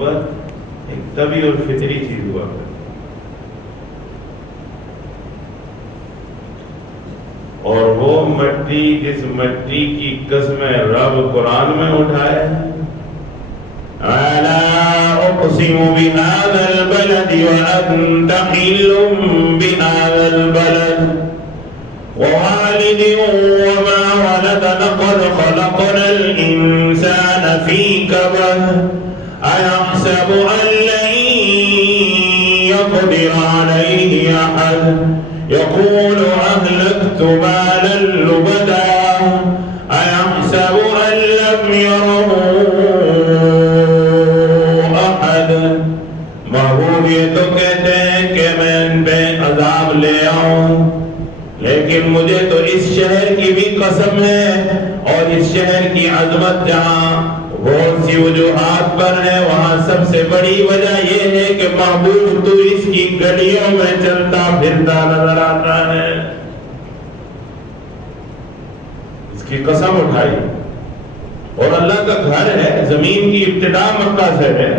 محبت ایک طبیعی اور فطری چیز ہوا کرتی، اور وہ مٹی جس مٹی کی قسم رب قرآن میں اٹھائے، الا اقسم بهذا البلد وانت حل بهذا البلد ووالد وما ولد لقد خلقنا الانسان في كبد ايحسب ان لن يقدر عليه احد يقول اهلكت مالا لبدا ايحسب ان لم يره احد۔ محبوب یہ تو کہتے ہیں کہ میں ان پہ عذاب لے آؤں، لیکن مجھے تو اس شہر کی بھی قسم ہے، اور اس شہر کی عظمت جہاں بہت سی وجوہات پر ہے، وہاں سب سے بڑی وجہ یہ ہے کہ محبوب تو اس کی گلیوں میں چلتا پھرتا نظر آتا ہے۔ اس کی قسم اٹھائی، اور اللہ کا گھر ہے، زمین کی ابتدا مکہ سے ہے،